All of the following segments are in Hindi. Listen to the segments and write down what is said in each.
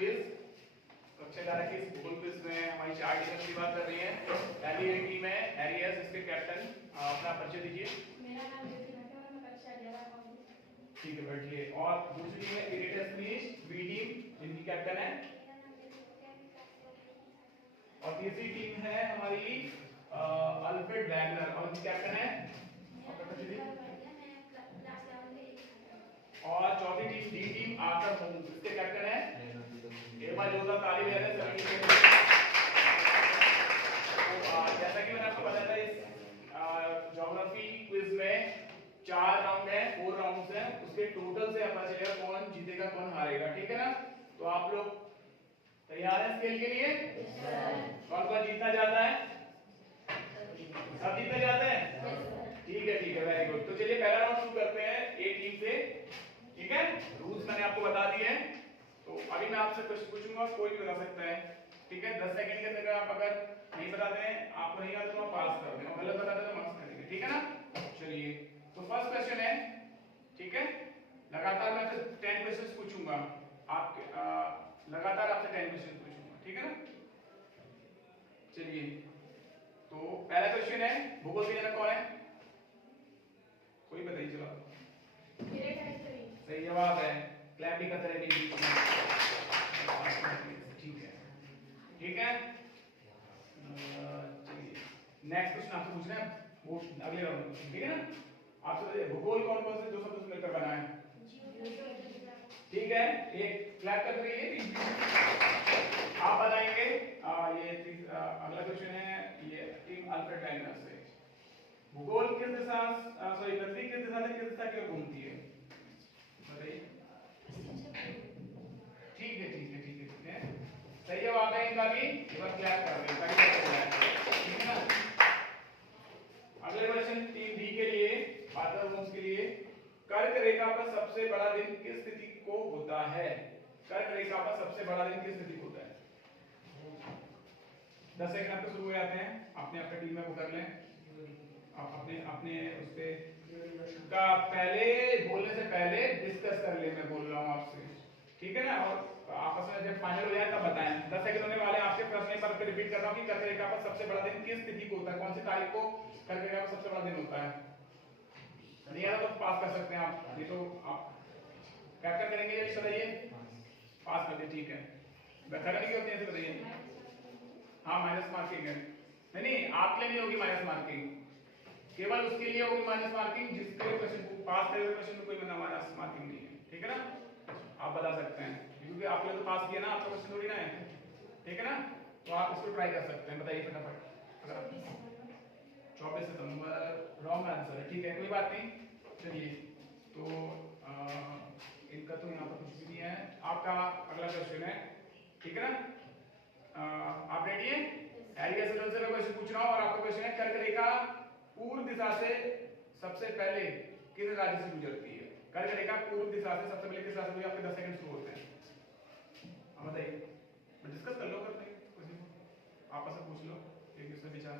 क्विज। कक्षा 11 के इस भूगोल क्विज में हमारी 4 टीमों की बात कर रही है। पहली टीम है एरियस, इसके कैप्टन अपना परिचय दीजिए। मेरा नाम ज्योति है और मैं कक्षा 11 का हूं। ठीक है, बैठिए। और दूसरी टीम है इरेटस मीच बी टीम, जिनकी कैप्टन है। और तीसरी टीम है हमारी अल्फ्रेड वैगनर, और उनकी कैप्टन है। और चौथी team D team Arthur moon, इसके कैप्टन है एमा जोधा। ताली बजा दें सभी के लिए। तो जैसा कि मैंने आपको बताया था, इस ज्योग्राफी क्विज में 4 राउंड है, 4 राउंड्स हैं। उसके टोटल से पता चलेगा कौन जीतेगा कौन हारेगा, ठीक है ना। तो आप लोग तैयार हैं खेल के लिए? कौन कौन जीतना चाहता है? सब जीतना चाहते हैं? ठीक है, वेरी गुड। तो चलिए पहला राउंड शुरू करते हैं ए टीम से, ठीक है। रूल्स मैंने आपको बता दिए हैं। तो अभी मैं आपसे क्वेश्चन पूछूंगा, कोई भी बता सकता है, ठीक है। 10 सेकंड के अंदर आप अगर नहीं बताते हैं, आपको नहीं आता तो आप पास कर दें, और गलत बताते तो मार्क्स कटेंगे, ठीक है ना। चलिए, तो फर्स्ट क्वेश्चन है, ठीक है। लगातार मैं 10 क्वेश्चंस पूछूंगा आपके, लगातार आपसे 10 क्वेश्चन पूछूंगा, ठीक है ना। चलिए, तो पहला क्वेश्चन है, भूगोल के जनक कौन है? कोई बताइए। चलो, सही जवाब है। क्लैप भी करते रहिए बीच में, ठीक है। चलिए, नेक्स्ट क्वेश्चन आपसे पूछना है, वो अगले राउंड में, ठीक है ना। आपसे भूगोल कौन कौन से 2 शब्द मिलकर बना है? ठीक है, एक क्लैप कर रही है, आप बताएंगे। ये अगला क्वेश्चन है, ये टीम अल्फ्रेड वैगनर से। भूगोल किस दिशा, सॉरी, पृथ्वी किस दिशा से किस दिशा की ओर घूमती है? बताइए। ठीक है, सही जवाब है इनका भी। एक बार क्लैप कर दें, ठीक है ना। अगले क्वेश्चन टीम बी के लिए, आर्थर मून के लिए। कर्क रेखा पर सबसे बड़ा दिन किस तिथि को होता है? कर्क रेखा पर सबसे बड़ा दिन किस तिथि को होता है? 10 सेकंड आपके शुरू हो जाते हैं। अपने अपने टीम में वो कर लें, आप अपने उस पे का पहले बोलने से पहले डिस्कस कर ले, मैं बोल रहा हूँ आपसे, ठीक है ना। और आपस में जब फाइनल हो जाए तब बताएं। 10 सेकंड होने वाले। आपसे प्रश्न एक बार रिपीट कर रहा हूँ कि कर्क रेखा पर सबसे बड़ा दिन किस तिथि को होता है? कौन सी तारीख को कर्क रेखा पर सबसे बड़ा दिन होता है? नहीं आता तो पास कर सकते हैं आप, ये तो आप कैप्चर करेंगे, ये बताइए। पास कर दे, ठीक है। बेहतर नहीं होती है, बताइए। हाँ, माइनस मार्किंग है। नहीं, आपके लिए नहीं होगी माइनस मार्किंग, केवल उसके लिए होगी माइनस मार्किंग जिसके क्वेश्चन को पास करे हुए क्वेश्चन में कोई माइनस मार्किंग नहीं है, ठीक है ना। आप बता सकते हैं, क्योंकि आपने तो पास किया ना, आपका क्वेश्चन थोड़ी ना है, ठीक है ना। तो आप इसको ट्राई कर सकते हैं। बताइए फटाफट। अगर 24 सितंबर रॉन्ग आंसर है, ठीक है, कोई बात नहीं। चलिए, तो इनका तो यहाँ पर कुछ भी नहीं है। आपका अगला क्वेश्चन है, ठीक है ना। आप रेडी हैं? एरिया से मैं क्वेश्चन पूछ रहा हूँ, और आपका क्वेश्चन है, कर्क रेखा पूर्व दिशा से सबसे पहले किस राज्य से गुजरती है? कर्क रेखा पूर्व दिशा से सबसे पहले किस राज्य से गुजरती है? आपके 10 सेकंड शुरू होते हैं। अब बताइए, डिस्कस कर लो, करते हैं कुछ आपस में पूछ लो, एक दूसरे विचार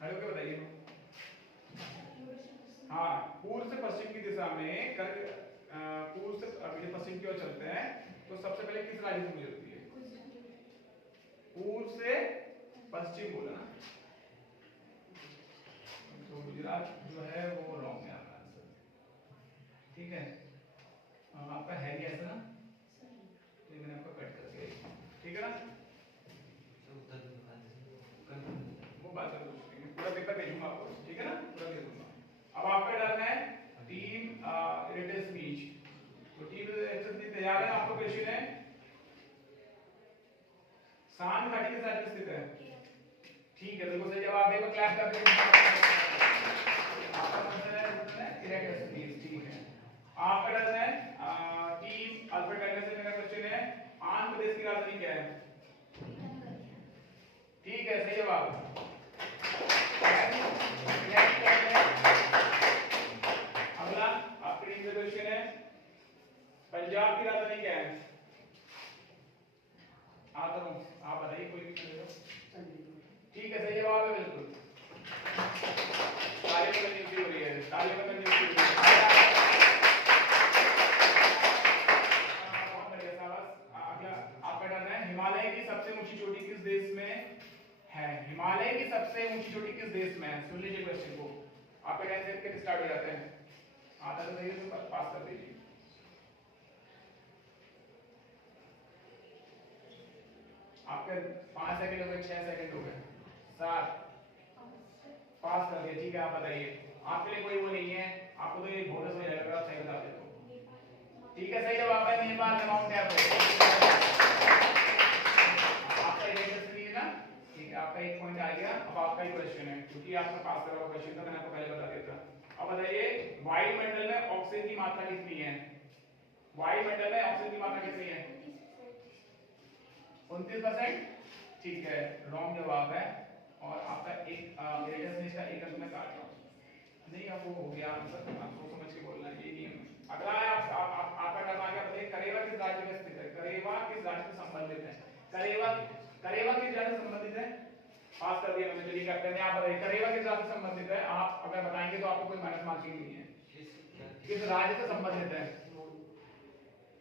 खड़े होकर बताइए। हाँ, पूर्व से पश्चिम की दिशा में कर्क, पूर्व से पश्चिम की ओर चलते हैं तो सबसे पहले किस राज्य से गुजरती है? पूर्व से पश्चिम बोला ना, तो गुजरात जो है वो रॉन्ग है आपका आंसर, ठीक है। आपका है ही ऐसा ना, तो मैंने आपको कट कर दिया, ठीक है ना। वो बात कर पूछेंगे, पूरा पेपर भेजूंगा आपको, ठीक है ना, पूरा भेज दूंगा। अब आपका टर्न है, टीम इरेटस मीच। तो टीम इरेटस मीच तैयार है। आपका क्वेश्चन है, सांग घाटी के साथ स्थित है? ठीक है, बिल्कुल सही जवाब है। क्लैप कर दें। आपका क्वेश्चन है इरेटस मीच, ठीक है। आपका टर्न है, टीम अल्फ्रेड वैगनर से। मेरा क्वेश्चन है, आंध्र प्रदेश की राजधानी क्या है? ठीक है, सही जवाब। अगला आपके टीम का क्वेश्चन है, पंजाब की राजधानी क्या है? आप बताइए, कोई भी ठीक है, सही जवाब है, बिल्कुल। तालियों में कंजूसी हो रही है, तालियों में कंजूसी हो रही है। बहुत बढ़िया, शाबाश। ऊंची चोटी किस देश में है? हिमालय की सबसे ऊंची चोटी किस देश में है? सुन लीजिए क्वेश्चन को, आपका टाइम सेट करके स्टार्ट हो जाते हैं। आता तो सही है तो पास कर दीजिए। आपके 5 सेकंड हो गए, 6 सेकंड हो गए, 7, पास कर दिया। ठीक है, आप बताइए। आपके लिए कोई वो नहीं है, आपको तो ये बोनस में लग रहा है, सही बता देते हो। ठीक है, सही जवाब है नेपाल का माउंट एवरेस्ट। आपका ये क्वेश्चन है ना, ठीक है, आपका 1 पॉइंट आ गया। अब आपका ही क्वेश्चन है, क्योंकि आपका पास करा हुआ क्वेश्चन था, मैंने आपको पहले बता दिया था। अब बताइए, वायुमंडल में ऑक्सीजन की मात्रा कितनी है? वायुमंडल में ऑक्सीजन की मात्रा कितनी है? 29%। ठीक है, रॉन्ग जवाब है। और आपका एक का एक अंक में काट रहा हूं। नहीं, अब वो हो गया आंसर, आप सोच समझ के बोलना है, ये नहीं है। अगला है आपका टर्म आ गया। बताइए, करेवा किस राज्य में स्थित है? करेवा किस राज्य से संबंधित है? करेवा किस राज्य से संबंधित है? पास कर दिया मैंने, चलिए करते हैं। आप बताइए, करेवा किस राज्य से संबंधित है? आप अगर बताएंगे तो आपको कोई माइनस मार्किंग नहीं है। किस राज्य से संबंधित है?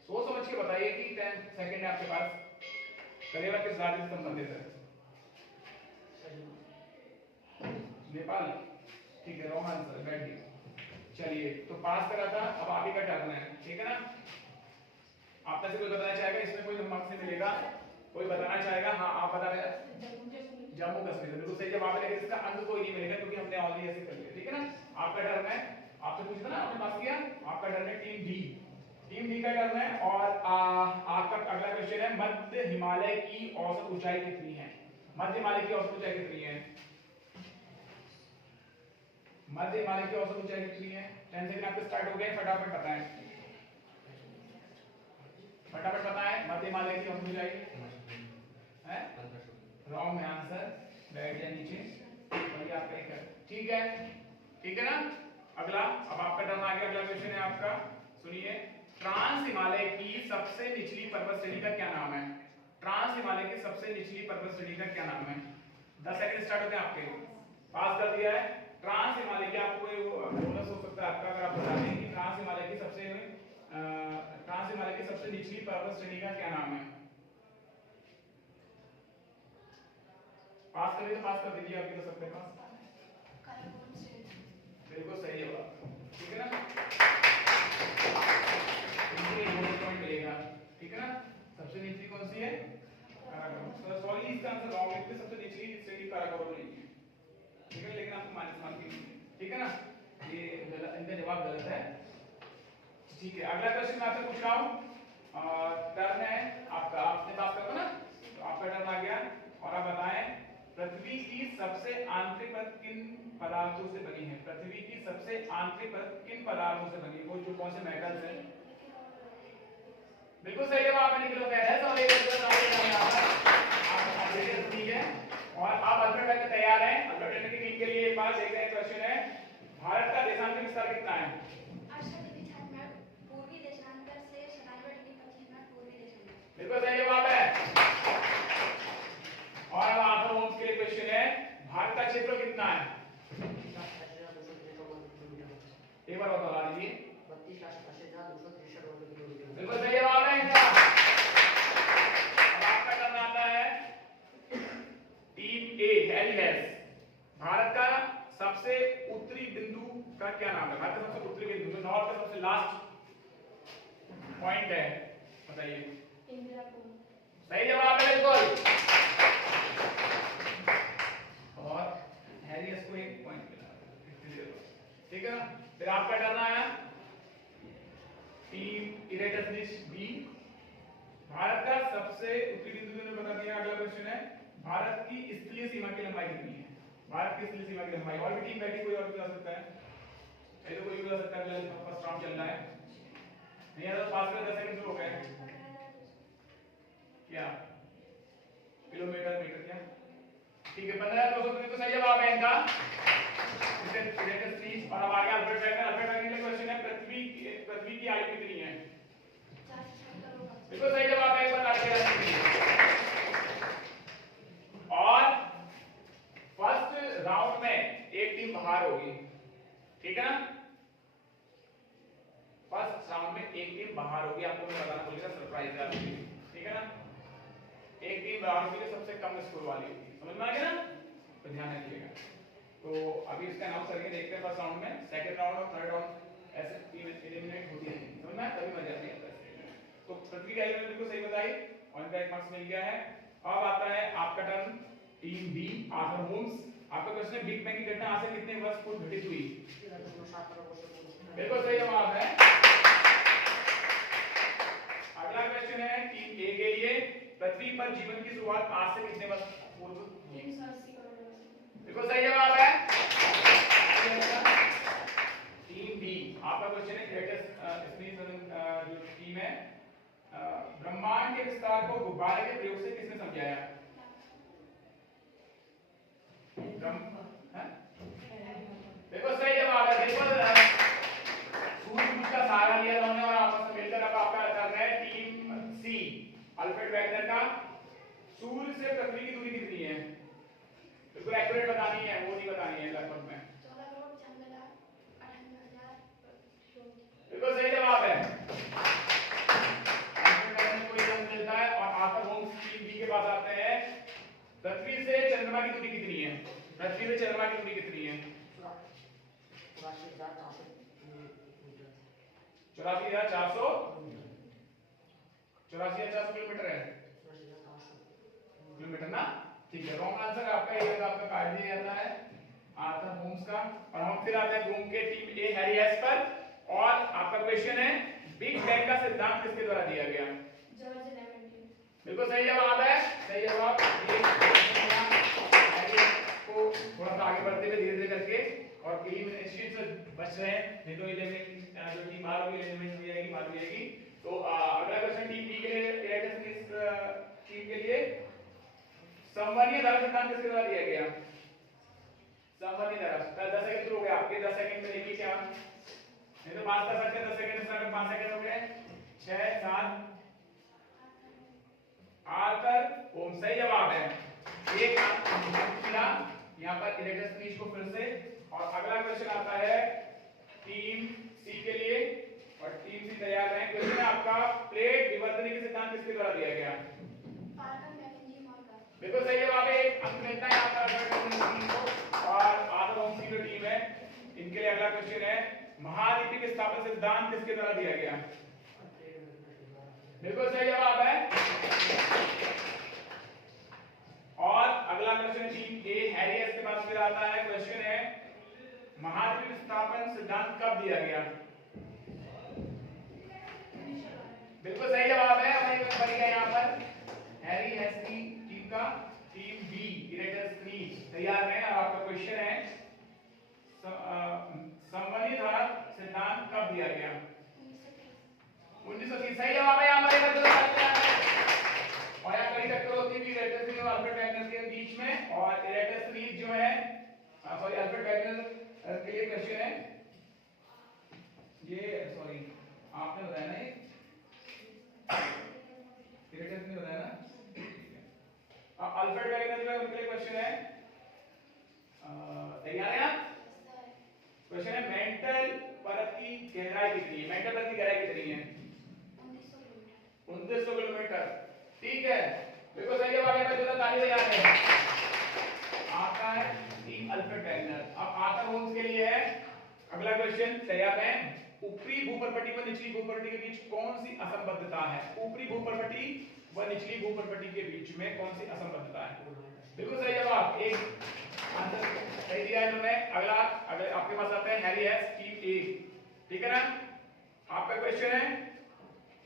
सोच समझ के बताइए कि 10 सेकंड है आपके पास। करेवा किस राज्य से संबंधित है? नेपाल। ठीक है, रॉन्ग आंसर, बैठ गया। चलिए, तो पास करा था, अब आप ही का टर्न है, ठीक है ना? आप में से कोई बताना चाहेगा? इसमें कोई मार्क्स नहीं मिलेगा, कोई बताना चाहेगा? हाँ, आप बता रहे हैं। जम्मू कश्मीर, बिल्कुल सही जवाब है, लेकिन इसका अंक कोई नहीं मिलेगा क्योंकि हमने ऑलरेडी ऐसे कर लिया, ठीक है ना? आपका टर्न है, आपसे पूछा ना, आपने पास किया। आपका टर्न है टीम डी। टीम डी का टर्न है। और आपका अगला क्वेश्चन है, मध्य हिमालय की औसत ऊंचाई कितनी है? मध्य हिमालय की औसत ऊंचाई कितनी है? मध्य हिमालय की औसत ऊंचाई कितनी है? 10 सेकंड आपके स्टार्ट हो गए, फटाफट बताएं, फटाफट बताएं। मध्य हिमालय की औसत ऊंचाई है? रॉन्ग है आंसर, बैठ जाए नीचे। वही आपका एक है, ठीक है, ठीक है ना? अगला, अब आपका टर्न आ गया। अगला क्वेश्चन है आपका, सुनिए। ट्रांस हिमालय की सबसे निचली पर्वत श्रेणी का क्या नाम है? ट्रांस हिमालय की सबसे निचली पर्वत श्रेणी का क्या नाम है? 10 सेकंड स्टार्ट होते हैं आपके, पास कर दिया है। ट्रांस हिमालय की आपको बोनस हो सकता है आपका, अगर आप बता दें कि ट्रांस हिमालय की सबसे निचली पर्वत श्रेणी का क्या नाम है? पास करें तो पास कर दीजिए, आपके तो सबके पास। बिल्कुल सही जवाब, ठीक है ना? इनके बोनस पॉइंट मिलेगा, ठीक है ना? सबसे निचली कौन सी है? काराकोरम। सॉरी, इसका आंसर रॉन्ग है, सबसे निचली श्रेणी काराकोरम नहीं है, ठीक है, लेकिन आपको माइनस मार्किंग, ठीक है ना? ये गलत, इनका जवाब गलत है, ठीक है। अगला क्वेश्चन मैं आपसे पूछ रहा हूँ, टर्न है आपका, आपने पास करो ना, तो आपका टर्न आ गया। और आप बताएं, पृथ्वी की सबसे आंतरिक परत किन पदार्थों से बनी है? पृथ्वी की सबसे आंतरिक परत किन पदार्थों से बनी है? वो जो कौन से मेटल्स हैं? बिल्कुल सही जवाब है, निकलो फेरस और ठीक है। और आप अल्फ्रेड के तैयार हैं? अल्फ्रेड की टीम के लिए एक बार देखते हैं, क्वेश्चन है, भारत का देशांतर विस्तार कितना है? पूर्वी देशांतर से 97 डिग्री 25 मिनट पूर्वी देशांतर। बिल्कुल सही जवाब है। और अब आपका होम्स के लिए क्वेश्चन है, भारत का क्षेत्र कितना है? एक बार बता दीजिए। 32,80,263 बिल्कुल सही जवाब है इनका। अब आपका टर्न आता है, टीम ए हेलीहेस। भारत का सबसे उत्तरी बिंदु का क्या नाम है? भारत का सबसे उत्तरी बिंदु, जो नॉर्थ का सबसे लास्ट पॉइंट है, बताइए। इंदिरापुर। सही जवाब है, बिल्कुल। और हेलियस को 1 पॉइंट मिला, ठीक है ना? फिर आपका टर्न आया, टीम इरेटसनिस बी। भारत का सबसे उत्तरी बिंदु ने बता दिया। अगला क्वेश्चन है, भारत की स्थलीय सीमा की लंबाई कितनी है? भारत की स्थलीय सीमा की लंबाई, और भी टीम बैठी, कोई और भी बता सकता है? ये तो कोई भी बता सकता है, फर्स्ट राउंड चल रहा है, नहीं है तो पास कर 10 सेकंड हो गए। क्या किलोमीटर, मीटर, क्या? ठीक है, 15,200 तो सही जवाब है इनका। और अब आ गया अल्फ्रेड वैगनर। अल्फ्रेड वैगनर का क्वेश्चन है, पृथ्वी की आयु कितनी है? बिल्कुल सही जवाब है, एक बार ताली बजाइए। और फर्स्ट राउंड में एक टीम बाहर होगी, ठीक है ना? फर्स्ट राउंड में एक टीम बाहर होगी, आपको मैं बताना भूल गया, सरप्राइज है आपके लिए, ठीक है ना? एक टीम बाहर के लिए सबसे कम स्कोर वाली होगी, समझ में आ गया ना? तो ध्यान रखिएगा। तो अभी इसका अनाउंस करके देखते हैं फर्स्ट राउंड में, सेकंड राउंड और थर्ड राउंड ऐसे टीम एलिमिनेट होती है, समझ में? तभी मजा आती है। तो पृथ्वी का एलिमिनेट बिल्कुल सही बताई और इनका एक मार्क्स मिल गया है। अब आता है आपका turn, team B, Arthur Holmes. आपका क्वेश्चन है बिग बैंग की घटना आज से कितने वर्ष पूर्व घटित हुई? बिल्कुल सही जवाब है। अगला क्वेश्चन है टीम ए के लिए, पृथ्वी पर जीवन की शुरुआत आज से कितने वर्ष पूर्व? बिल्कुल सही जवाब है। टीम बी, आपका क्वेश्चन है ग्रेटेस्ट स्पेस जो टीम है, ब्रह्मांड के विस्तार को गुब्बारे के प्रयोग से किसने समझाया? देखो सही जवाब है। देखो सूर्य का सहारा लिया उन्होंने और आपस में मिलकर अब आपका कर रहे हैं टीम सी, अल्फ्रेड वैगनर का सूर्य से पृथ्वी की दूरी कितनी है? बिल्कुल एक्यूरेट बतानी है, वो नहीं बतानी है लगभग में। 14 करोड़ 96 लाख 58,000। बिल्कुल सही जवाब है। अल्फ्रेड वैगनर को ये मिलता है और आर्थर होम्स टीम बी के पास आते हैं। पृथ्वी से चंद्रमा की दूरी कितनी है? पृथ्वी से चंद्रमा की दूरी कितनी है? 84,400 किलोमीटर है, किलोमीटर ना? ठीक है, रॉन्ग आंसर आपका ये आपका काट दिया जाता है आर्थर होम्स का। और हम फिर आते हैं घूम के टीम ए हैरी हेस पर और आपका क्वेश्चन है बिग बैंग का सिद्धांत किसके द्वारा दिया गया? जॉर्ज लेवेंटी। बिल्कुल सही जवाब है। सही जवाब। को थोड़ा सा आगे बढ़ते हुए धीरे धीरे करके और एलिमिनेशन से बच रहे हैं, नहीं तो एलिमिनेशन जो टीम बाहर होगी एलिमिनेशन हो जाएगी, बाहर हो जाएगी। तो अगला क्वेश्चन टीम बी के लिए, इस टीम के लिए संवहनीय धारा सिद्धांत किसके द्वारा दिया गया? संवहनीय धारा। 10 सेकंड हो गए आपके, 10 सेकंड में देखिए क्या, नहीं तो बात कर सकते हैं 10 सेकंड से, अगर 5 सेकंड हो गए 6 7 आर्थर होम्स सही जवाब है। एक मिला यहां पर इलेक्ट्रोस्टैटिक्स को फिर से। और अगला क्वेश्चन आता है टीम सी के लिए और टीम सी तैयार है। क्वेश्चन है आपका प्लेट विवर्तन के सिद्धांत किसके द्वारा दिया गया? बिल्कुल सही जवाब है। एक अंक मिलता है आपका और आर्थर होम्स की जो टीम है इनके लिए अगला क्वेश्चन है महाद्वीपीय स्थापन सिद्धांत किसके द्वारा दिया गया? बिल्कुल सही जवाब है। और अगला क्वेश्चन टीम ए हैरी हेस के पास फिर आता है। क्वेश्चन है महाद्वीप विस्थापन सिद्धांत कब दिया गया? बिल्कुल सही जवाब है। हमें बन गया यहां पर हैरी हेस की टीम का। टीम बी इरेटस्नीज तैयार है और आपका क्वेश्चन है संवहनीय धारा सिद्धांत कब दिया गया? 1930 सही जवाब है। यहां पर और यहाँ कई टक्कर होती है इरेटस्नीज और अल्फ्रेड वैगनर के बीच में। और इरेटस्नीज जो है सॉरी अल्फ्रेड वैगनर के लिए क्वेश्चन है ये, सॉरी आपने बताया ना, ये इरेटस्नीज बताया ना। अल्फ्रेड वैगनर जो है उनके लिए क्वेश्चन है, तैयार है आप? क्वेश्चन है मेंटल परत की गहराई कितनी है? मेंटल परत की गहराई कितनी है? 2900 किलोमीटर। ठीक है, बिल्कुल सही जवाब है। मैं ताली बजा रहे हैं। आता है टीम अल्फ्रेड वैगनर। अब आर्थर होम्स के लिए है अगला क्वेश्चन, तैयार है? ऊपरी भूपर्पटी व निचली भूपर्पटी के बीच कौन सी असंबद्धता है? ऊपरी भूपर्पटी व निचली भूपर्पटी के बीच में कौन सी असंबद्धता है? बिल्कुल सही जवाब। एक आंसर सही दिया है इन्होंने। अगला आपके पास आता है हैरी हेस टीम ए। ठीक है ना? आपका क्वेश्चन है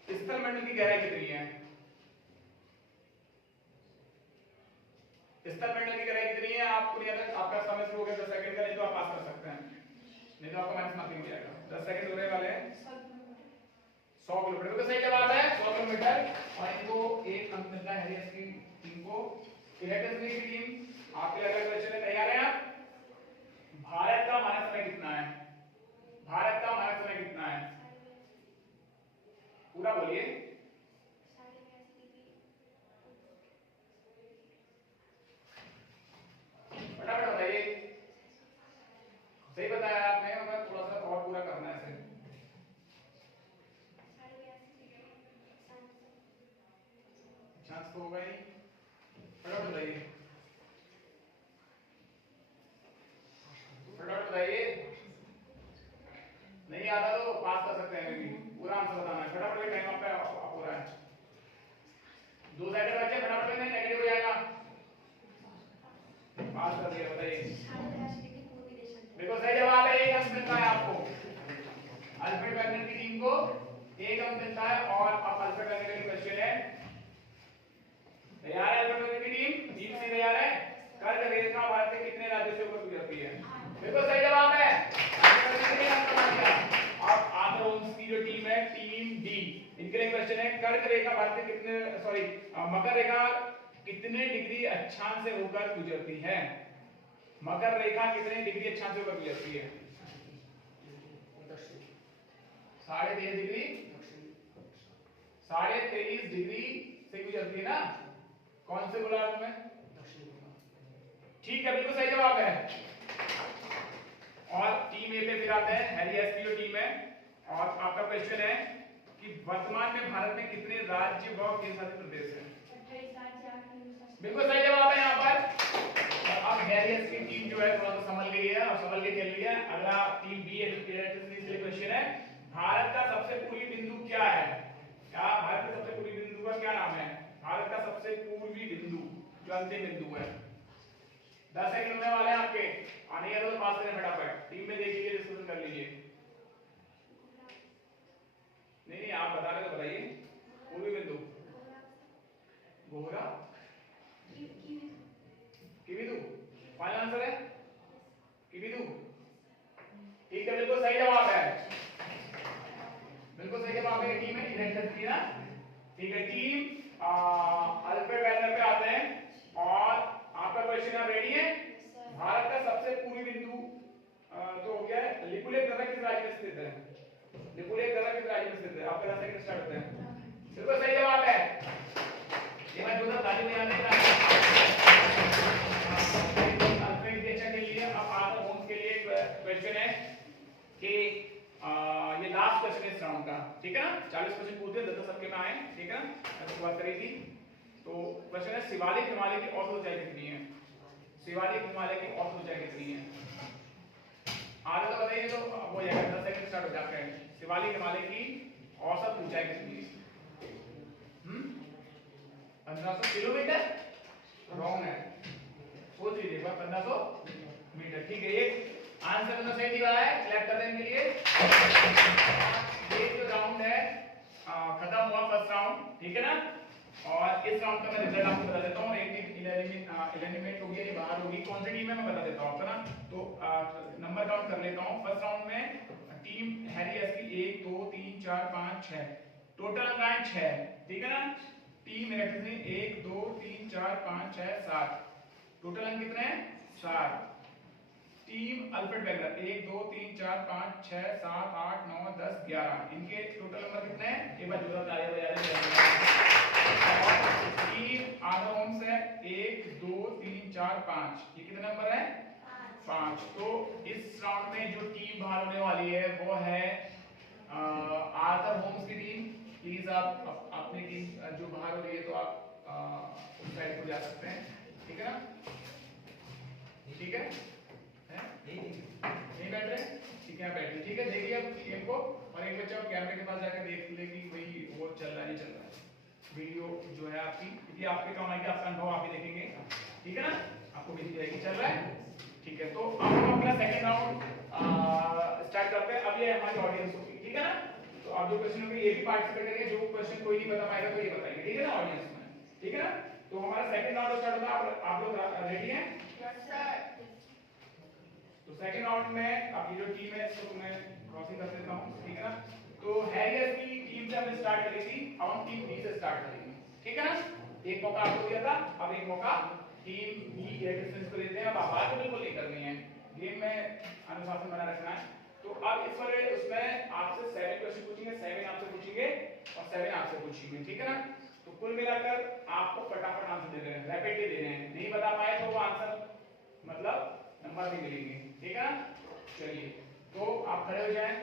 स्थल मंडल की गहराई कितनी है? स्थल मंडल की गहराई कितनी है? आपको नहीं आता? आपका समय शुरू हो गया 10 सेकंड का, नहीं तो आप पास कर सकते हैं, नहीं तो आपका माइनस मार्किंग हो जाएगा। 10 सेकंड होने वाले हैं। 100 किलोमीटर। बिल्कुल सही जवाब है 100 किलोमीटर। और इनको एक अंक मिलता है हैरी हेस की टीम को। इरेटस्नीज की टीम आपके लिए अगला क्वेश्चन है, तैयार हैं आप? भारत का मानक समय कितना है? भारत का मानक समय कितना है? पूरा बोलिए। फटाफट बताइए। सही बताया आपने, हमें थोड़ा सा और पूरा करना है इसे। चांस तो होगा ही। फटाफट बताइए, फटाफट बताइए। नहीं आता तो पास कर सकते हैं, भी पूरा आंसर बताना है। फटाफट भाई, टाइम आप पूरा है। 2 सेकंड बचे, फटाफट में, नहीं नेगेटिव हो जाएगा। पास कर दिया, बताइए। 82 डिग्री पूर्वी देशांतर। देखो सही जवाब है, 1 अंक मिलता है आपको। अल्फ्रेड वेगनर की टीम को 1 अंक मिलता है। और अब अल्फ्रेड वेगनर का क्वेश्चन है, तैयार है अल्फ्रेड वेगनर की टीम? टीम से तैयार है? कर्क रेखा भारत के कितने राज्यों से होकर गुजरती है? देखो सही जवाब है, अब आंध्र होम्स की जो टीम है, टीम डी, इनके लिए क्वेश्चन है, कर्क रेखा भारत के कितने, सॉरी मकर रेखा कितने डिग्री अक्षांश से होकर गुजरती है? मकर रेखा कितने डिग्री अक्षांश से होकर गुजरती है? 23.5 डिग्री, 23.5 डिग्री से गुजरती है ना? कौन से बोला तुमने? ठीक है, बिल्कुल सही जवाब है। और टीम ए पे फिर आते हैं, हैरी एसपीओ टीम है। और आपका क्वेश्चन है कि वर्तमान में भारत में कितने राज्य व केंद्रशासित प्रदेश हैं? 28 राज्य 8 केंद्र। बिल्कुल सही जवाब है यहाँ पर। अब हैरी एसपीओ टीम जो है थोड़ा सा संभल गई है और संभल के खेल रही है। अगला टीम बी है, इसलिए क्वेश्चन है, भारत का सबसे पूर्वी बिंदु क्या है? क्या भारत के सबसे पूर्वी बिंदु का क्या नाम है? भारत का सबसे पूर्वी बिंदु, जो अंतिम बिंदु है। 10 सेकंड होने वाले हैं आपके, आने है तो पास करें फटाफट। टीम में देखिए, डिस्कशन कर लीजिए। नहीं, आप बता रहे तो बताइए। पूर्वी बिंदु गोहरा, किविदु, फाइनल आंसर है किविदु। ठीक है, बिल्कुल सही जवाब है, बिल्कुल सही जवाब है। टीम है इलेक्ट्रिसिटी ना, ठीक है। टीम अल्फ्रेड वेगनर पे आते हैं और आपका क्वेश्चन आप रेडी है? भारत का सबसे पूर्वी बिंदु तो हो गया है, लिपुलेख गर्भ किस राज्य में स्थित है? लिपुलेख गर्भ किस राज्य में स्थित है? आपका 10 सेकंड स्टार्ट होते हैं। बिल्कुल सही जवाब है। ये मैं जो ताली बजाने का अल्फ्रेड देशा के लिए। अब आर्थर होम्स के लिए क्वेश्चन है कि ये लास्ट क्वेश्चन है इस राउंड का, ठीक है ना? 40 क्वेश्चन पूछे, 10 सबके में आए, ठीक है? ऐसे बात करी थी। तो क्वेश्चन है, शिवालिक हिमालय की औसत ऊंचाई कितनी है? शिवालिक हिमालय की औसत ऊंचाई कितनी है? आगे तो बताइए, तो वो जाएगा, 10 सेकंड स्टार्ट हो जाते हैं। शिवालिक हिमालय की औसत ऊंचाई कितनी है? 1500 किलोमीटर? रॉन्ग है, सोच लीजिए, 1500 मीटर, ठीक है। ये आंसर तो सही दिया है, क्लैप कर देने के लिए। ये जो राउंड है खत्म हुआ, फर्स्ट राउंड, ठीक है ना? और इस राउंड का मैं रिजल्ट आपको बता देता हूँ। एक टीम एलिमिनेट होगी या बाहर होगी, कौन सी टीम है मैं बता देता हूँ आपको ना। तो नंबर काउंट कर लेता हूँ। फर्स्ट राउंड में टीम हैरी एसपी 1 2 3 4 5 6, टोटल अंक आए 6, ठीक है ना? टीम इलेक्ट्रिसिटी 1 2 3 4 5 6 7, टोटल अंक कितने हैं? 7। टीम अल्फ्रेड वेगनर 1 2 3 4 5 6 7 8 9 10 11, इनके टोटल नंबर कितने हैं? एक बार जोरदार तालियां बजा दें। और टीम आर्थर होम्स है 1 2 3 4 5, ये कितने नंबर है? 5। तो इस राउंड में जो टीम बाहर होने वाली है वो है आर्थर होम्स की टीम। प्लीज आप अपनी टीम जो बाहर हो रही है तो आप उस साइड को जा सकते हैं, ठीक है ना? ठीक है, नहीं बैठ रहे? ठीक है, बैठिए, ठीक है। देखिए अब गेम को, और एक बच्चा कैमरे के पास जाकर देख ले कि भाई वो चल रहा है नहीं चल रहा है। वीडियो जो है आपकी, क्योंकि आपके काम आएगी, आपका अनुभव आप भी देखेंगे, ठीक है ना? आपको भी दिख जाएगी चल रहा है, ठीक है। तो अब हम अपना सेकंड राउंड स्टार्ट करते हैं। अब ये हमारी ऑडियंस होगी, ठीक है ना? तो आप जो क्वेश्चन होंगे ये भी पार्टिसिपेट करेंगे, जो क्वेश्चन कोई नहीं बता पाएगा तो ये बताएंगे, ठीक है ना? ऑडियंस में, ठीक है ना? तो हमारा सेकंड राउंड स्टार्ट होता है। आप लोग रेडी हैं? Yes sir. तो सेकंड राउंड में आपकी जो टीम है इसको मैं क्रॉसिंग कर देता हूं, ठीक है ना? तो हैरियस की टीम से हमने स्टार्ट करी थी, अब हम टीम बी से स्टार्ट करेंगे, ठीक है ना? एक मौका आपको दिया था, अब एक मौका टीम बी इलेक्ट्रिशियंस को देते हैं। अब आवाज तो बिल्कुल नहीं करनी है, गेम में अनुशासन बना रखना है। तो अब इस वाले उसमें आपसे 7 क्वेश्चन पूछेंगे, 7 आपसे पूछेंगे और 7 आपसे पूछेंगे, ठीक है ना? तो कुल मिलाकर आपको फटाफट आंसर दे देने हैं, रैपिडली देने हैं। नहीं बता पाए तो वो आंसर मतलब नंबर भी मिलेंगे, ठीक है ना? चलिए, तो आप खड़े हो जाएं,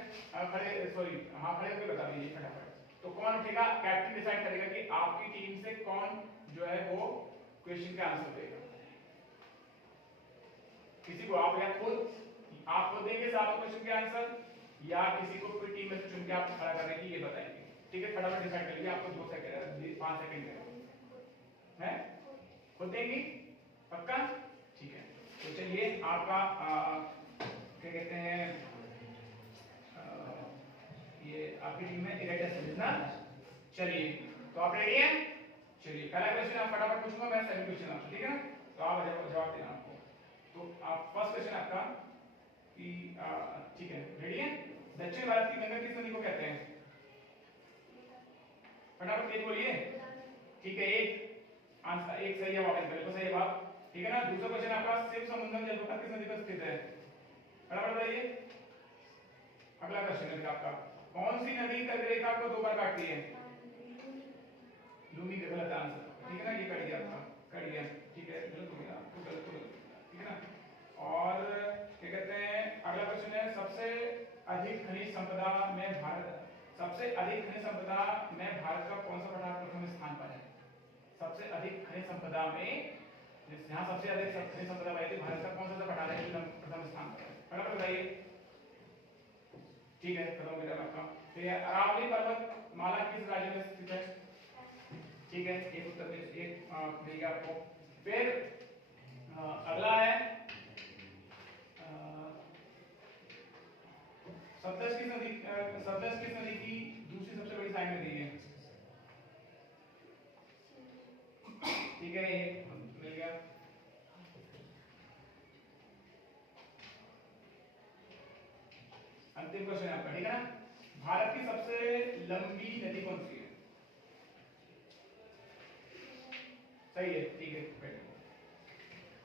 खड़े सॉरी हाँ खड़े होकर बता दीजिए फटाफट। तो कौन उठेगा? कैप्टन डिसाइड करेगा कि आपकी टीम से कौन जो है वो क्वेश्चन का आंसर देगा। किसी को आप या खुद देंगे सातों क्वेश्चन के आंसर, या किसी को कोई टीम में से चुन के आप खड़ा कर कि ये बताएंगे। ठीक है, फटाफट डिसाइड कर लीजिए, आपको 2 सेकंड 5 सेकंड है खुद देंगी, पक्का? ठीक है, तो चलिए आपका क्या कहते हैं ये आपकी टीम में इरेक्टस ना। चलिए तो आप रेडी हैं? चलिए पहला क्वेश्चन आप फटाफट पूछूंगा, मैं सेकंड क्वेश्चन आपसे, ठीक है ना? तो आप जवाब देना आपको। तो आप फर्स्ट क्वेश्चन आपका कि ठीक है, रेडी है? दक्षिण भारत की गंगा किस नदी को कहते हैं? फटाफट तेज बोलिए। ठीक है, एक आंसर, एक सही जवाब है, बिल्कुल सही जवाब। ठीक है ना? दूसरा क्वेश्चन आपका शिव समुद्रम जलप्रपात किस नदी पर स्थित है? फटाफट बताइए। अगला क्वेश्चन है आपका, कौन सी नदी कर्क रेखा को 2 बार काटती है? लूनी का गलत आंसर, ठीक है ना? ये कट गया आपका, कट गया, ठीक है, गलत हो गया, तो गलत हो गया, ठीक है ना? और क्या कहते हैं अगला क्वेश्चन है, सबसे अधिक खनिज संपदा में भारत का कौन सा पठार प्रथम स्थान पर है? सबसे अधिक खनिज संपदा में, जहां सबसे अधिक खनिज संपदा पाई थी, भारत का कौन सा पठार है जो प्रथम स्थान पर है? फटाफट बताइए। ठीक है, खत्म हो गया आपका। फिर अरावली पर्वत माला किस राज्य में स्थित है? ठीक है, एक उत्तर प्रदेश, एक मिल गया आपको। फिर अगला है सतलज किस नदी की दूसरी सबसे बड़ी सहायक नदी है? ठीक है, ये मिल गया। अंतिम क्वेश्चन है आपका, ठीक है ना? भारत की सबसे लंबी नदी कौन सी है? सही है, ठीक है, बैठिए,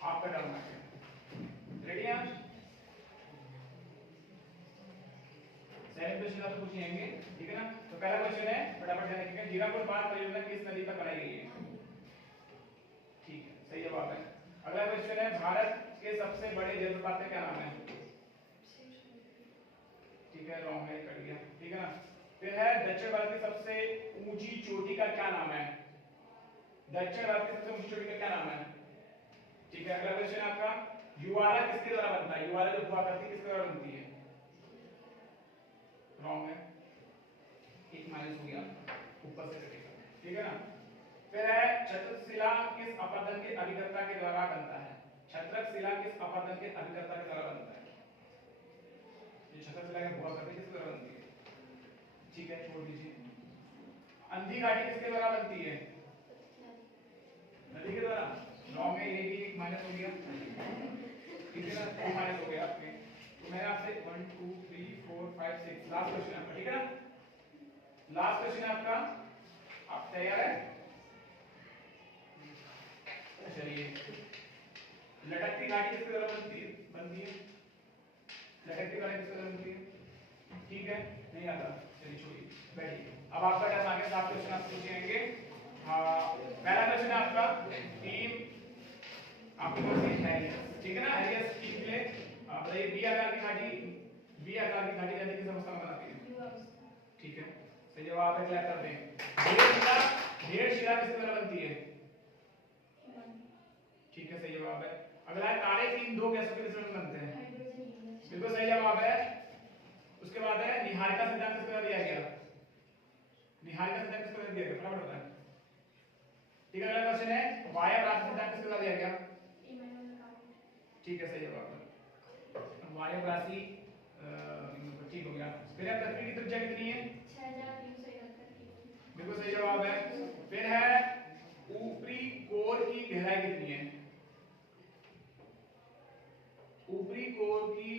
आपका टर्न है। रेडी हैं? सेकंड क्वेश्चन आपसे पूछेंगे, ठीक है ना? तो पहला क्वेश्चन है, फटाफट ध्यान रखिएगा, जीरापुर बांध परियोजना किस नदी पर बनाई गई है? ठीक है, सही जवाब है। अगला क्वेश्चन है, भारत के सबसे बड़े जलप्रपात का क्या नाम है? ठीक है, रॉन्ग है, कट गया, ठीक है ना? फिर है, दक्षिण भारत की सबसे ऊंची चोटी का क्या नाम है? दक्षिण भारत की सबसे ऊंची चोटी का क्या नाम है? ठीक है, अगला क्वेश्चन आपका, युवाला किसके द्वारा बनता है? युवाला जो हुआ करती है किसके द्वारा बनती है? रॉन्ग है, एक माइनस हो गया, ऊपर से कटेगा, ठीक है ना? फिर है, छत्रशिला किस अपरदन के अभिकर्ता के द्वारा बनता है? छत्रशिला किस अपरदन के अभिकर्ता के द्वारा बनता है? ये छत्रशिला के हुआ करती है किसके द्वारा बनती है? ठीक है, छोड़ दीजिए। अंधी घाटी किसके द्वारा बनती है? नदी के द्वारा। रॉन्ग है, ये भी एक माइनस हो गया, ठीक है ना? 2 माइनस हो गया आपके। तो मैंने आपसे 1 2 3 4 5 6 लास्ट क्वेश्चन आपका, ठीक है ना? लास्ट क्वेश्चन है आपका, आप तैयार है? चलिए, लटकती घाटी किसके द्वारा बनती है? लटकती घाटी किसके द्वारा बनती है? ठीक है, नहीं आता, चलिए छोड़िए, बैठिए। अब आपका टर्न आ गया, 7 क्वेश्चन आपसे पूछेंगे। पहला क्वेश्चन है आपका, टीम आपकी कौन सी है? ठीक है ना? हेलियस टीम के बताइए, बी आकार की घाटी नदी किस अवस्था में बनाती है? ठीक है, सही जवाब है, क्लैप कर दें। भेड़ शिला किसके द्वारा बनती है? ठीक है, सही जवाब है। अगला है, तारे 3 2 गैसों के मिश्रण में बनते हैं? बिल्कुल सही जवाब है। उसके बाद है, निहारिका सिद्धांत किसके द्वारा दिया गया? निहारिका सिद्धांत किसके द्वारा दिया गया? फटाफट बताएं। ठीक है, अगला क्वेश्चन है, वायव राशि सिद्धांत किसके द्वारा दिया गया? ठीक है, सही जवाब है, वायव राशि, ठीक हो गया। फिर है, पृथ्वी की त्रिज्या कितनी है? 6371। बिल्कुल सही जवाब है। फिर है, ऊपरी कोर की गहराई कितनी है? ऊपरी कोर की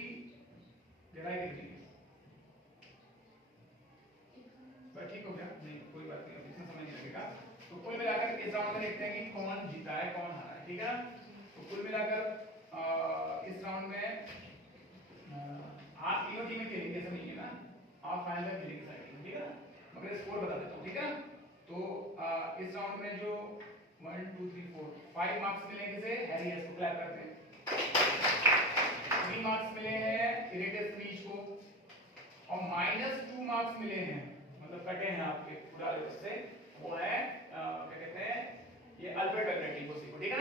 गहराई कितनी है? बस ठीक हो गया, नहीं कोई बात नहीं, अब इसमें समझ नहीं लगेगा। तो कुल मिलाकर इस राउंड में देखते हैं कि कौन जीता है कौन हारा है, ठीक है ना? तो कुल मिलाकर इस राउंड में आप तीनों टीमें खेलेंगे, ऐसा नहीं है ना, आप फाइनल में खेलेंगे सारी टीम, ठीक है ना? मगर स्कोर बता देता हूँ, ठीक है ना? तो इस राउंड में जो 1 2 3 4 5 मार्क्स मिले किसे? हैरियस को, क्लैप करते हैं। 3 मार्क्स मिले हैं इरेक्टस नीच को, और -2 मार्क्स मिले हैं, मतलब कटे हैं आपके पूरा लेवल से, वो है क्या कहते हैं, ये अल्फ्रेड मैग्नेटिक को, ठीक है ना?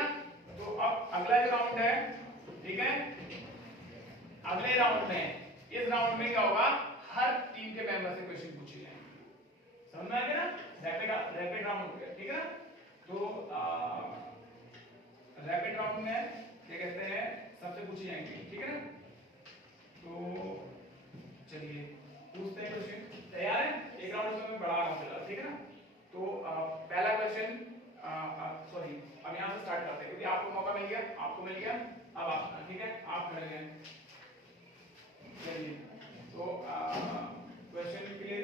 राउंड में क्या होगा, हर टीम के मेंबर से क्वेश्चन पूछे जाएंगे। समझ में आ गया ना, रैपिड राउंड हो गया, ठीक है ना। तो रैपिड राउंड में क्या कहते हैं, सबसे पूछे जाएंगे, ठीक है ना। तो चलिए पूछते हैं क्वेश्चन, तैयार है। एक राउंड में बड़ा राउंड चला, ठीक है ना। तो पहला क्वेश्चन, सॉरी अब यहाँ से स्टार्ट करते हैं क्योंकि आपको मौका मिल गया, आपको मिल गया, अब आप, ठीक है, आप कर गए। चलिए तो क्वेश्चन के लिए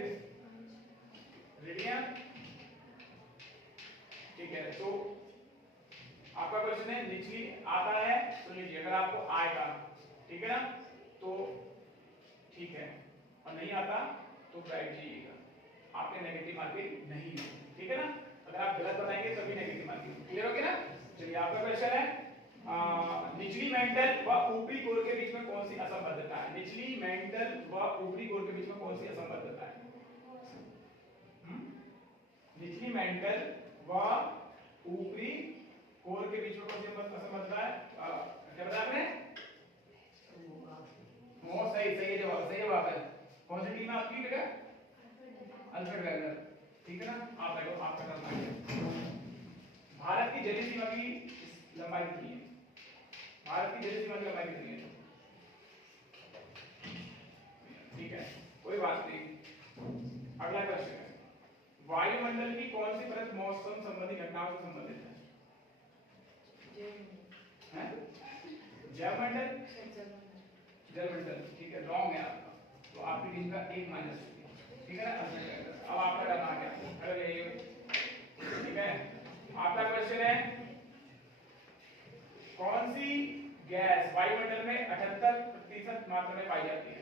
रेडी हैं, ठीक है। तो आपका क्वेश्चन है, निचली आता है तो लीजिए, अगर आपको आएगा, ठीक है ना, तो ठीक है, और नहीं आता तो राइट जाइएगा, आपके नेगेटिव मार्किंग नहीं है, ठीक है ना। अगर आप गलत बताएंगे तभी नेगेटिव मार्किंग, क्लियर हो गया ना। चलिए आपका क्वेश्चन है, निचली मेंटल व ऊपरी कोर के बीच में कौन सी असंबद्धता है। निचली मेंटल व ऊपरी कोर के बीच में कौन सी असंबद्धता है। निचली मेंटल व ऊपरी कोर के बीच में कौन सी असंबद्धता है, क्या बताया आपने। सही सही जवाब, सही जवाब है। कौन सी टीम है आपकी बेटा, अल्फ्रेड वेगनर, ठीक है ना। आप बैठो, आपका टर्न आ गया। भारत की जलीय सीमा की लंबाई कितनी है, भारत की जलीय सीमा की लंबाई कितनी है, ठीक है, कोई बात नहीं। अगला क्वेश्चन है, वायुमंडल की कौन सी परत मौसम संबंधी घटनाओं से संबंधित है, जलमंडल, जलमंडल, ठीक है, रॉन्ग है आपका। तो आपकी टीम का एक माइनस, ठीक है ना। अब आपका टर्न आ गया, अरे ठीक है। आपका क्वेश्चन है, कौन सी गैस वायुमंडल में 78% मात्रा में पाई जाती है।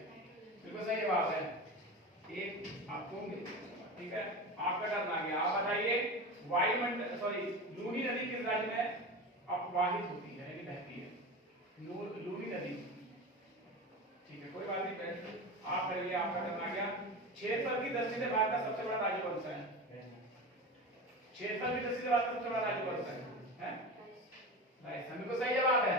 बिल्कुल सही जवाब है, एक आपको मिल गया, ठीक है। आपका टर्न आ गया, आप बताइए वायुमंडल, सॉरी, लूनी नदी किस राज्य में अपवाहित होती है, यानी बहती है, लूनी नदी, ठीक है, कोई बात नहीं। आप करिए, आपका टर्न आ गया। क्षेत्रफल की दृष्टि से भारत का सबसे बड़ा राज्य कौन सा है, क्षेत्रफल की दृष्टि से भारत का सबसे बड़ा राज्य कौन सा है, राजस्थान, बिल्कुल सही जवाब है।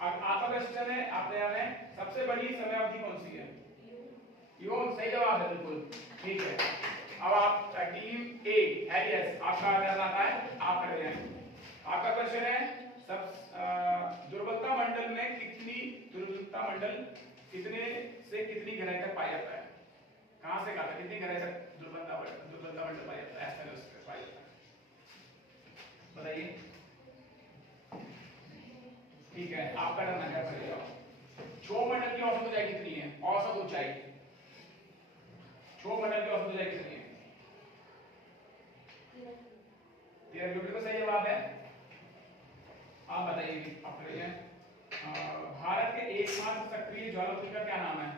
अब आपका क्वेश्चन है, आपने यहाँ में सबसे बड़ी समय अवधि कौन सी है, यून, सही जवाब है, बिल्कुल ठीक है। अब आप टीम ए एलियस, आपका टर्न आता है, आप कर रहे हैं। आपका क्वेश्चन है, सब दुर्बलता मंडल में कितनी, दुर्बलता मंडल कितने से कितनी गहराई तक पाया जाता है, कहां से कहां तक, कितनी गहराई तक दुर्बलता मंडल पाया जाता है, एस्पेनोस पे पाया जाता है, बताइए। ठीक है, आपका टर्न है, कर जाओ। क्षोभ मंडल की औसत ऊंचाई कितनी है, औसत ऊंचाई, क्षोभ मंडल की औसत ऊंचाई कितनी है, 13 किलोमीटर का सही जवाब है। आप बताइए, आप करिए। भारत के एकमात्र सक्रिय ज्वालामुखी का क्या नाम है,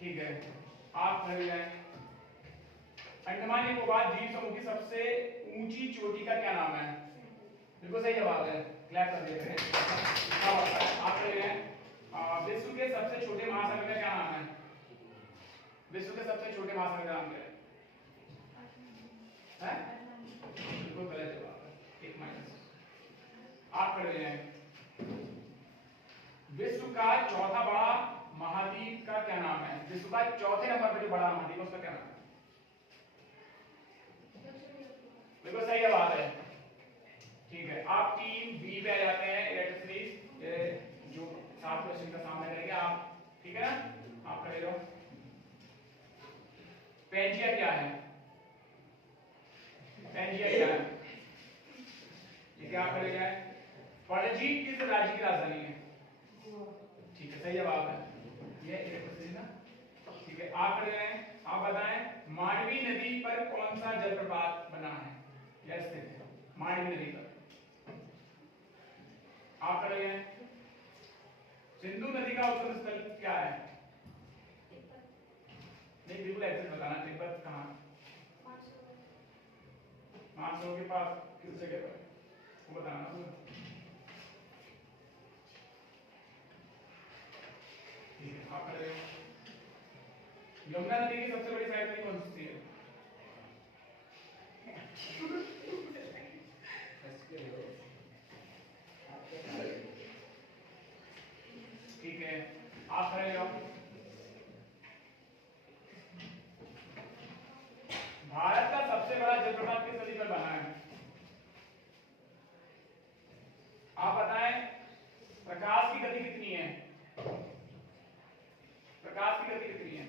ठीक है, आप करिए। अंडमान निकोबार द्वीप समूह की सबसे ऊंची चोटी का क्या नाम है, बिल्कुल सही जवाब है, क्लैप कर देते हैं। आप करिए। विश्व के सबसे छोटे महासागर का क्या नाम है, विश्व के सबसे छोटे महासागर का नाम क्या है, बिल्कुल गलत जवाब है, एक माइनस। आप कर रहे हैं। विश्व का चौथा बड़ा महाद्वीप का क्या नाम है, विश्व का चौथे नंबर पर जो बड़ा महाद्वीप है उसका क्या नाम है, बिल्कुल सही जवाब है, ठीक है। आप टीम बी पे आ जाते हैं, इलेक्ट्रिसिटी जो 7 क्वेश्चन का सामना करेंगे आप, ठीक है ना। आप करेगा। पेंजिया क्या है, पेंजिया क्या है, ये क्या करे जाए, पणजी किस राज्य की राजधानी है, ठीक है, सही जवाब है, ये इलेक्ट्रिसिटी ना, ठीक है। आप कर रहे हैं, आप बताएं मांडवी नदी पर कौन सा जलप्रपात बना है, यह स्थित है मांडवी नदी पर, आप कर रहे हैं। सिंधु नदी का उद्गम स्थल क्या है, नहीं बिल्कुल एग्जैक्ट बताना, तिब्बत कहाँ, मानसरोवर के पास किस जगह पर, वो बताना पूरा, ठीक है। आप कर रहे हो। यमुना नदी की सबसे बड़ी सहायक नदी कौन सी है, ठीक है, आप खड़े जाओ। भारत का सबसे बड़ा जलप्रपात किस नदी पर बना है? आप बताएं। प्रकाश की गति कितनी है? प्रकाश की गति कितनी है?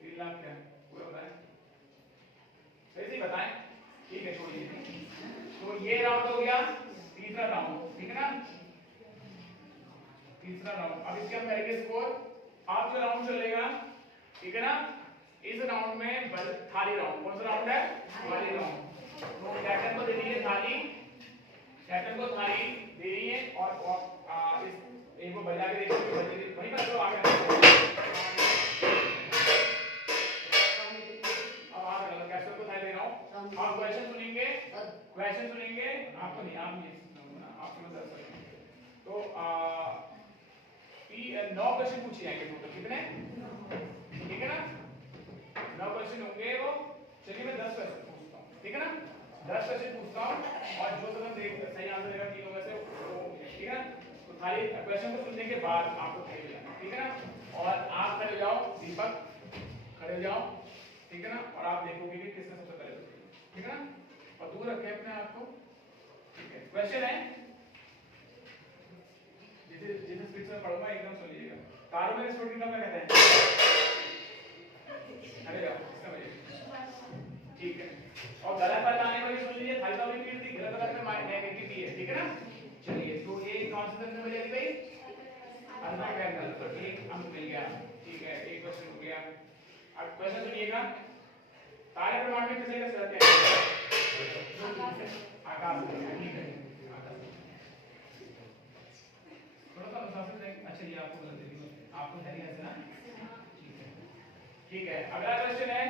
3 लाख क्या? पूरा बताएं, सही से बताएं। ठीक है, छोड़िए। तो ये राउंड हो गया तीसरा राउंड, ठीक है ना? तीसरा राउंड। अब इसके हम करेंगे स्कोर। आप जो राउंड चलेगा, ठीक है ना, इस राउंड में थाली राउंड। कौन सा राउंड है? थाली राउंड। तो कैप्टन को देनी है थाली, कैप्टन को थाली देनी है और इस एक को बजा के देखिए, वहीं पर तो आगे कैप्टन को थाली दे रहा हूँ। आप क्वेश्चन सुनेंगे, क्वेश्चन सुनेंगे। आपको नहीं, आप नहीं, आप समझ सकते। तो 9 क्वेश्चन पूछे जाएंगे टोटल, कितने? ठीक है ना, 9 क्वेश्चन होंगे वो। चलिए मैं 10 क्वेश्चन पूछता हूँ, ठीक है ना? 10 क्वेश्चन पूछता हूँ और जो सब सही आंसर देगा तीनों में से वो, ठीक है ना? तो खाली क्वेश्चन को सुनने के बाद आपको खड़े हो जाना, ठीक है ना? और आप खड़े हो जाओ, दीपक खड़े हो जाओ, ठीक है ना? और आप देखोगे कि किसने सबसे पहले बताया, ठीक है ना? और दूर रखें अपने आप को, ठीक है? क्वेश्चन है, जिसे स्पीड से पढ़ूंगा एकदम सुन लीजिएगा। तारों में स्फोट की क्या कहते हैं? अरे जाओ, इसका वजह, ठीक है। और गलत बताने को ये सुन लीजिए, थाली वाली पीट दी, गलत बताने में नेगेटिव भी है, ठीक है ना? चलिए, तो ये कौन सा में मिलेगी भाई? Alpha Kangal. तो एक अंक मिल गया, ठीक है, एक क्वेश्चन हो गया। अब क्वेश्चन सुनिएगा, तारे ब्रह्मांड में कितने ग्रह रहते हैं? आकाश में, ठीक है। थोड़ा सा अनुशासन दें। अच्छा, ये आपको गलत है, आपको है ऐसे ना, ठीक है, ठीक है। अगला क्वेश्चन है,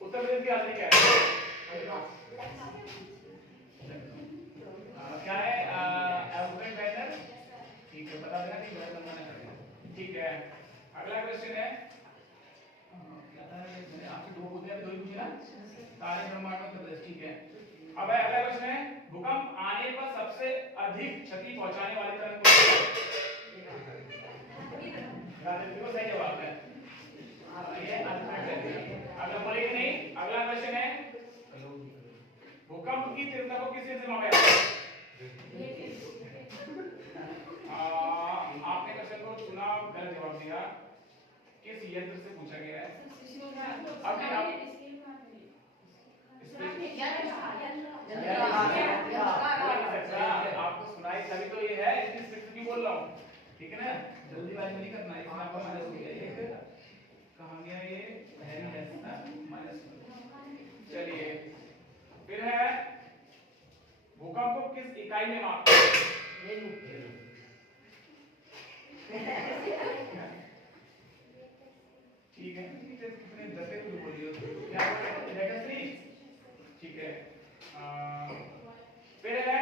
उत्तर प्रदेश की राजधानी क्या है? क्या है? एल्फ्रेड वेनर, ठीक है, बता देना कि गलत नंबर ना करें, ठीक है। अगला क्वेश्चन है, क्या था? मैंने आपसे 2 पूछे, अभी 2 ही पूछे ना, तारे ब्रह्मांड में उत्तर प्रदेश, ठीक है। अब अगला क्वेश्चन है, भूकंप आने पर सबसे अधिक क्षति पहुंचाने वाली तरंग कौन सी है? बिल्कुल सही जवाब है, ये अल्फ्रेड वेनर। अगला बोलेंगे नहीं। अगला क्वेश्चन है, भूकंप की तीव्रता को किस से मापा जाता है? आपने क्वेश्चन को चुना, गलत जवाब दिया। किस यंत्र से पूछा गया है? आपने आपको सुनाई तभी तो ये है, इसकी स्क्रिप्ट क्यों बोल रहा हूँ, ठीक है ना? जल्दीबाजी नहीं करना है, इसमें आपका माइनस हो गया। एक कहाँ गया ये? वेरी लेस ना, माइनस। चलिए, फिर है, भूकंप को किस इकाई में मापते हैं? ठीक है, कितने दसे कुछ बोलिए, क्या लेटेस्टली, ठीक है। फिर है,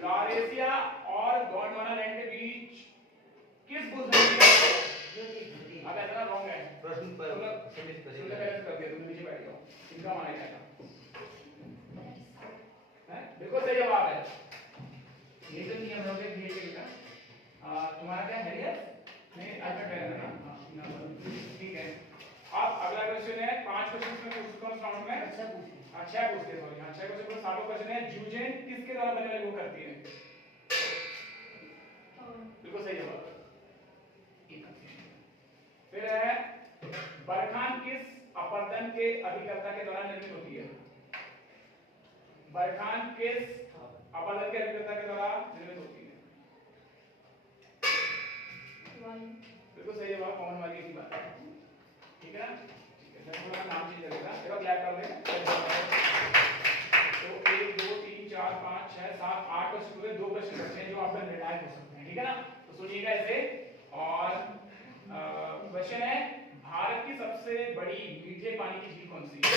लॉरेशिया और गोंडवाना लैंड के बीच किस भूखंड की? अब ऐसा रॉन्ग है प्रश्न पर सबमिट करेंगे, पहले कर दिया, तुम नीचे बैठ जाओ। इनका माना जाएगा है, बिल्कुल सही जवाब है। ये जो नियम है उसे भेज देगा। तुम्हारा क्या है? नहीं, अल्फ्रेड वेनर ना, ठीक है। अब अगला क्वेश्चन है, 5 क्वेश्चन में पूछ चुका हूं राउंड में। अच्छा पूछते सॉरी, हाँ 6 क्वेश्चन में 7वां क्वेश्चन है, जूजेन किसके द्वारा बनने वाली वो करती है? बिल्कुल सही जवाब। फिर है, बरखान किस अपरदन के अभिकर्ता के द्वारा निर्मित होती है? बरखान किस अपरदन के अभिकर्ता के द्वारा निर्मित होती है? बिल्कुल सही जवाब, कॉमन वाली की बात है, ठीक है ना? ठीक है, मैं थोड़ा नाम चेंज करेगा, एक क्लैप कर दें। तो 1 2 3 4 5 6 7 8 क्वेश्चन हुए, 2 क्वेश्चन बचे हैं जो आपका निर्णायक हो सकते हैं, ठीक है ना? तो सुनिएगा इसे। और क्वेश्चन है, भारत की सबसे बड़ी मीठे पानी की झील कौन सी है?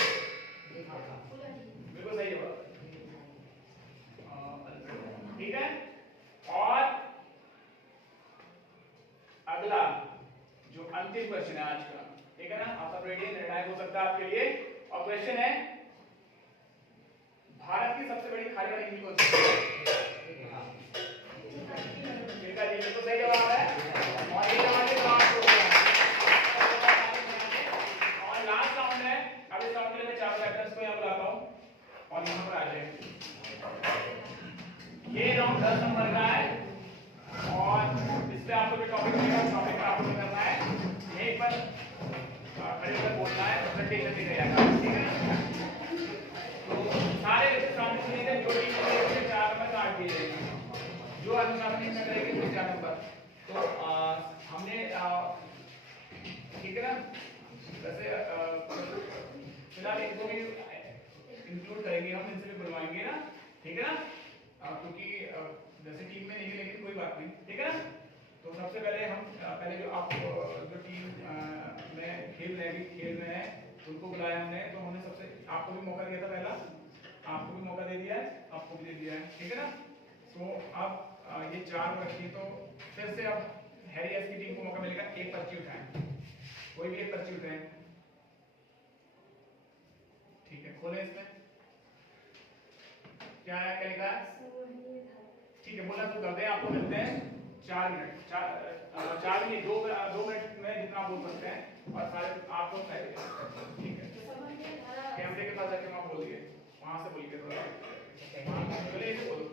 बिल्कुल सही जवाब, ठीक है। और अगला जो अंतिम क्वेश्चन है आज का, ठीक है ना? आप सब रेडी, निर्णायक हो सकता है आपके लिए। और क्वेश्चन है भारत की सबसे बड़ी खाड़ी वाली झील कौन सी है? चिल्का झील तो सही जवाब है। और ये हमारे जवाब हो गया। और लास्ट राउंड है। अब इस राउंड के लिए मैं चार फैक्टर्स को यहां बुलाता हूं और यहां पर आ जाए। ये राउंड 10 नंबर का है और इस पे आपको जो टॉपिक मिलेगा उस टॉपिक पर आपको करना है। एक पर खड़े होकर बोलना है, प्रेजेंटेशन भी करेगा, ठीक है? तो सारे बच्चे सामने सुनेंगे, जो टीम करेगी 4 नंबर काट दिए जाएंगे, जो अनुशासन में करेगी तो 4 नंबर। तो हमने ठीक है ना, वैसे फिलहाल इनको भी इंक्लूड करेंगे, हम इनसे भी बुलवाएंगे ना, ठीक है ना? क्योंकि जैसे टीम में नहीं लेकिन कोई बात नहीं, ठीक है ना? तो सबसे पहले हम पहले जो आप जो टीम में खेल में है उनको बुलाया हमने, तो हमने सबसे आपको भी मौका दिया था, पहला आपको भी मौका दे दिया है, आपको भी दे दिया है, ठीक है ना? तो अब ये 4 बच्चे, तो फिर से अब हैरी एस की टीम को मौका मिलेगा, एक पर्ची उठाएं, कोई भी एक पर्ची उठाएं, ठीक है? खोलें इसमें क्या है, क्या लिखा है? ठीक है, बोला तो कर दे, आपको मिलते हैं 4 मिनट, 4 नहीं 2 मिनट में जितना बोल सकते हैं, और सारे आपको ठीक है? कैमरे के पास जाके वहां बोलिए, वहां से बोलिए थोड़ा, बोले इसे बोलो।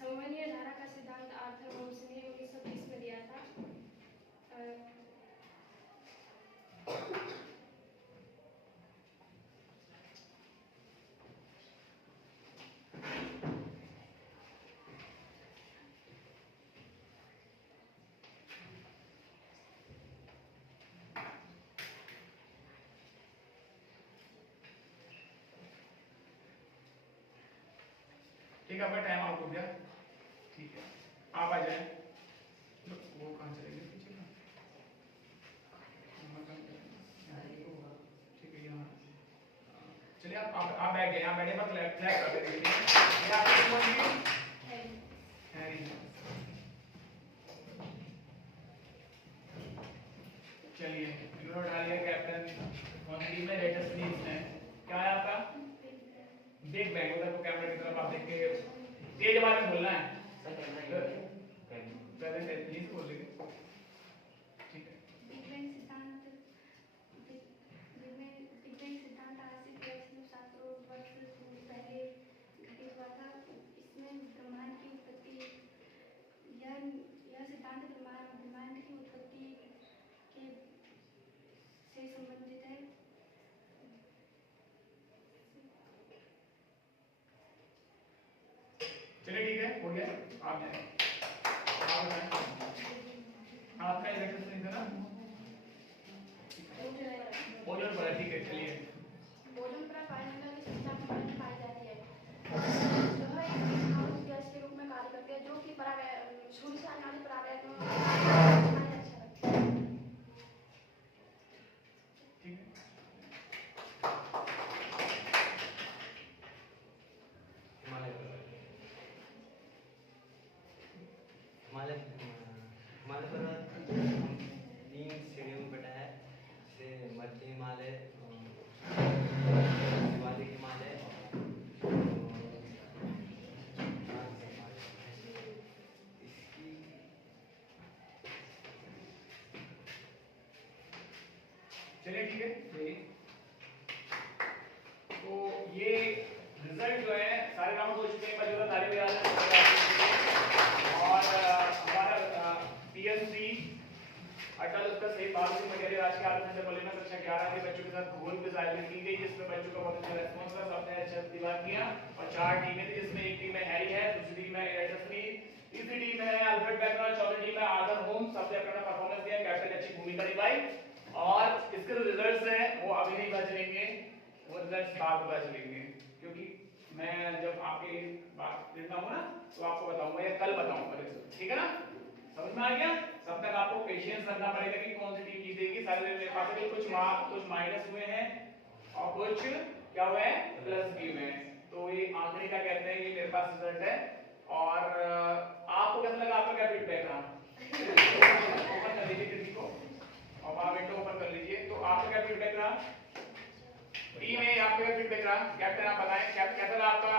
समन्वय धारा का सिद्धांत आर्थर होम्स ने 1930 में दिया था। ठीक है, आपका टाइम आउट हो गया, ठीक है? आप आ जाए, वो कहाँ चलेंगे पीछे ना, ठीक है? यहाँ चलिए, आप बैठ गए, यहाँ बैठे मत, फ्लैग कर देते हैं। ये आपकी कौन सी हैरी? चलिए, इन्होंने उठा लिया कैप्टन। कौन सी टीम में? लेटेस्ट टीम है, क्या है आपका? Big bang. उधर को कैमरे की तरफ आप देख के तेज आवाज में बोलना है, पहले प्लीज बोल लीजिए, ठीक है? बिग बैंग सिद्धांत आज से 7 करोड़ वर्ष पहले घटित हुआ था। इसमें ब्रह्मांड की उत्पत्ति, यह सिद्धांत ब्रह्मांड की उत्पत्ति के से संबंधित है। चलिए, ठीक है, हो गया, आप जाए, आपका इलेक्ट्रिसिटी था ना, ओजोन पर, ठीक है? चलिए, ओजोन परत वायुमंडल की सतह में पाई जाती है। यह एक ग्रीनहाउस गैस के रूप में कार्य करती है, जो कि सूर्य से आने वाली पराबैंगनी अच्छा लगता है। ठीक है? हिमालय पर्वत 3 श्रेणियों में बटा है, जैसे मध्य हिमालय, शिवालिक हिमालय और चलिए, ठीक है? तो ये रिजल्ट जो है सारे राउंड हो चुके हैं, मौजूदा तारीख याद है, और हमारा पीएससी अटल उत्तर सही भारत मटेरियल आज के आधे बोलेना कक्षा 11 के बच्चों के साथ भूगोल क्विज आयोजित की गई, जिसमें बच्चों का बहुत अच्छा रेस्पॉन्स था, सबने अच्छा प्रतिभाग किया, और 4 टीमें थी, जिसमें एक टीम में हैरी है, दूसरी टीम में एडस्मी, तीसरी टीम में अल्फ्रेड बैकनर, चौथी टीम में आर्थर होम्स, सबने अपना परफॉर्मेंस दिया, कैप्टन अच्छी भूमिका निभाई, और इसके जो रिजल्ट्स हैं वो अभी नहीं पता चलेंगे, वो रिजल्ट्स बाद में पता चलेंगे, क्योंकि मैं जब आपके बात देता हूँ ना तो आपको बताऊंगा या कल बताऊंगा रिजल्ट, ठीक है ना? समझ में आ गया? तब तक आपको पेशेंस रखना पड़ेगा कि कौन सी टीम जीतेगी। सारे मेरे पास कुछ मार्क्स कुछ माइनस हुए हैं और कुछ क्या हुए हैं, प्लस भी हुए हैं, तो ये आखिरी का कहते हैं ये मेरे पास रिजल्ट है। और आपको कैसा लगा, आपका क्या फीडबैक रहा? ओपन कर लीजिए खिड़की को और वहां विंडो ओपन कर लीजिए, तो आपका क्या फीडबैक रहा? टीम ए जरा कैप्टन आप बताएं कैसा लगा आपका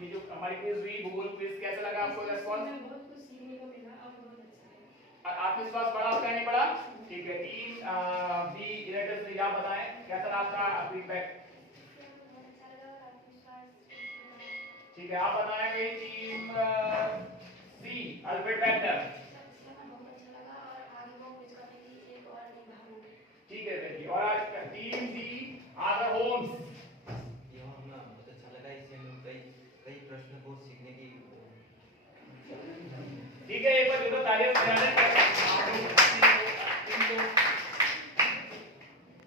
ये जो हमारी क्विज हुई गूगल क्विज कैसा लगा आपको रेस्पॉन्स बहुत कुछ सीखने को मिला और बहुत अच्छा लगा। आत्मविश्वास बढ़ा आपका नहीं बढ़ा ठीक है टीम बी इलेक्ट्रिक से आप बताएं कैसा लगा आपका फीडबैक बहुत अच्छा लगा और आत्मविश्वास ठीक है आप बताएं भाई टीम सी अल्फ्रेड वेक्टर बहुत अच्छा लगा और आगे वो कुछ करने की एक और नई भावना है। ठीक है बेटी और आज टीम डी आदर होम्स ये हमें बहुत अच्छा लगा, इससे हमें कई कई प्रश्न को सीखने की ठीक है एक बार जरूर तालियां बजाने